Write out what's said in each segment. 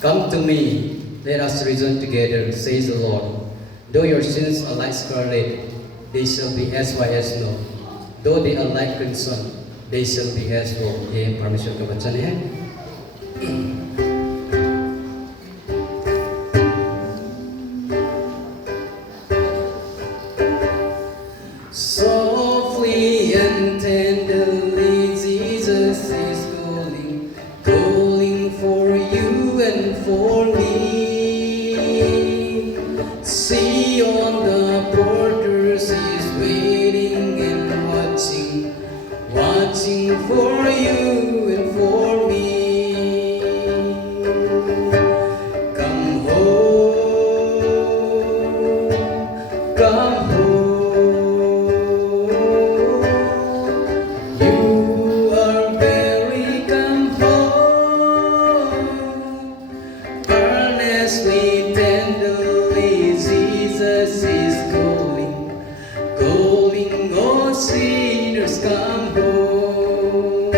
Come to me, let us reason together, says the Lord. Though your sins are like scarlet, they shall be as white as snow. Though they are like crimson, they shall be as wool. ये परमेश्वर का वचन है. Softly and tenderly, Jesus is calling, calling for you and for me. See on the borders, He's waiting and watching, watching for you and for me. Come home, come home. Tenderly, Jesus is calling, calling all sinners, come home.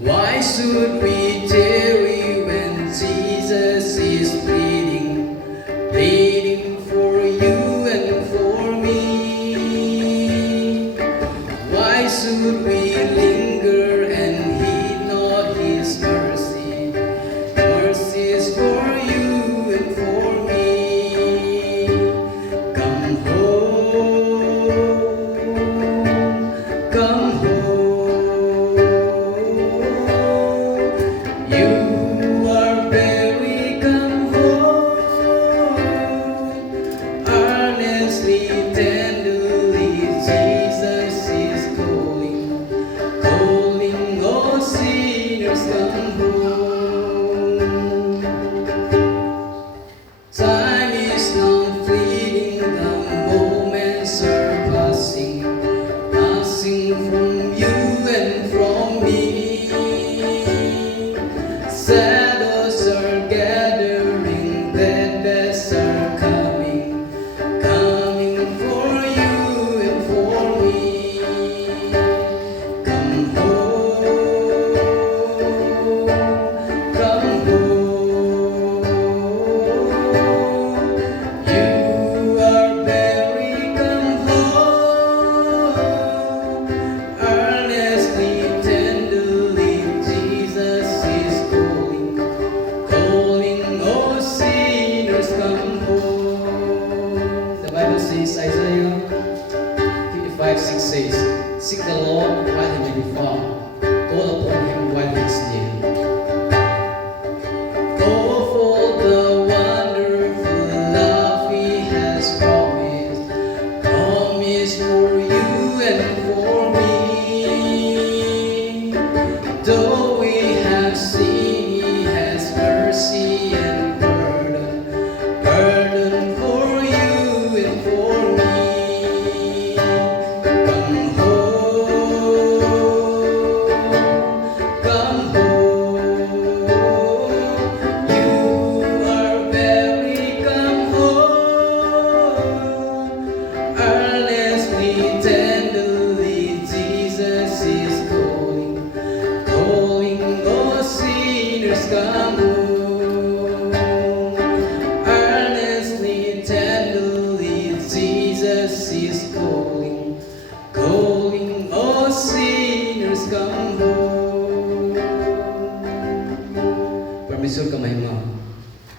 Why should we tarry when Jesus is pleading, pleading for you and for me? Why should we linger and heed not His mercy? Is for you and for me. Come home, come home. You are very come home. Earnestly, tenderly, Jesus is calling, calling all sinners, come home. Time is not fleeting, the moments are passing, passing from you and from me. Shadows are gathering, deaths are coming, coming for you and for me. Come home, come home. Isaiah 55:6 says, seek the Lord while He may be found, call upon Him while He is near. Call for the wonderful love He has promised, promised for you and for me. Though we have seen He has mercy and pardon, pardon for you and for me. Come home, come home. You are very come home. Earnestly, tenderly, Jesus is calling, calling all sinners, come home. Earnestly, tenderly, Jesus is calling, calling all sinners, come home. परमेश्वर का महिमा